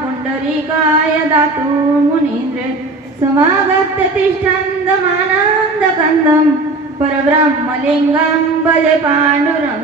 पुण्डरीकाय दातु मुनीन्द्रे समागत्य तिष्ठन्दमानन्दकन्दं परब्रह्मलिङ्गं बलपाण्डुरं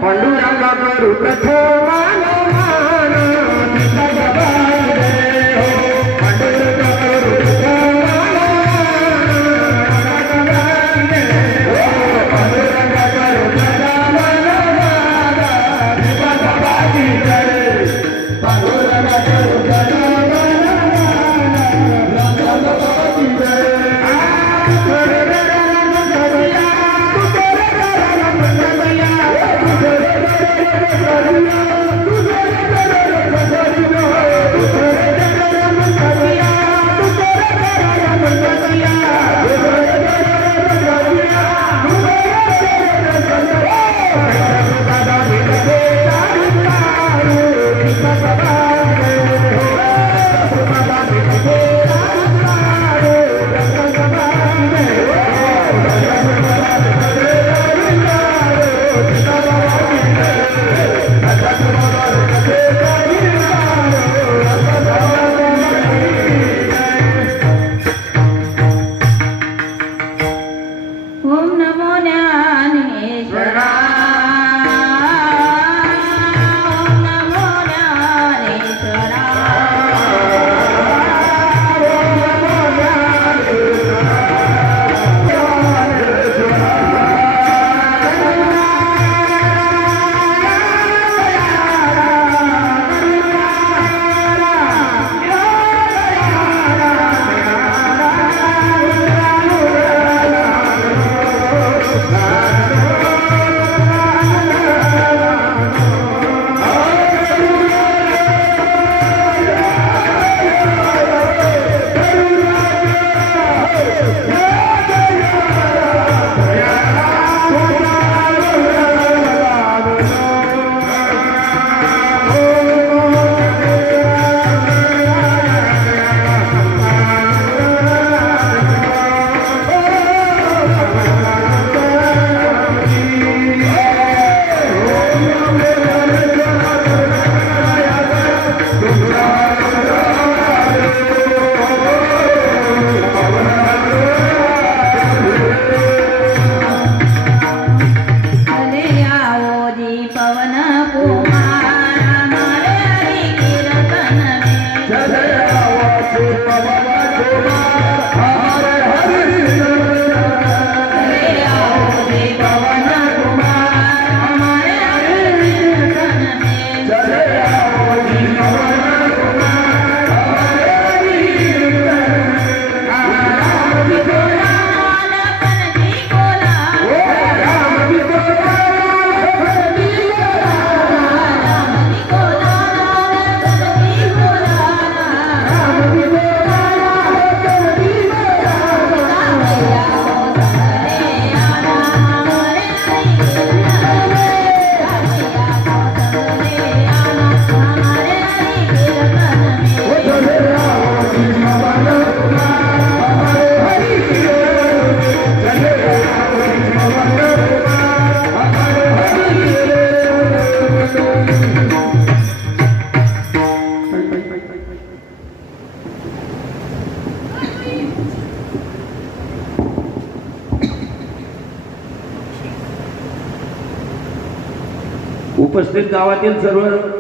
उपस्थित गावातील सर्व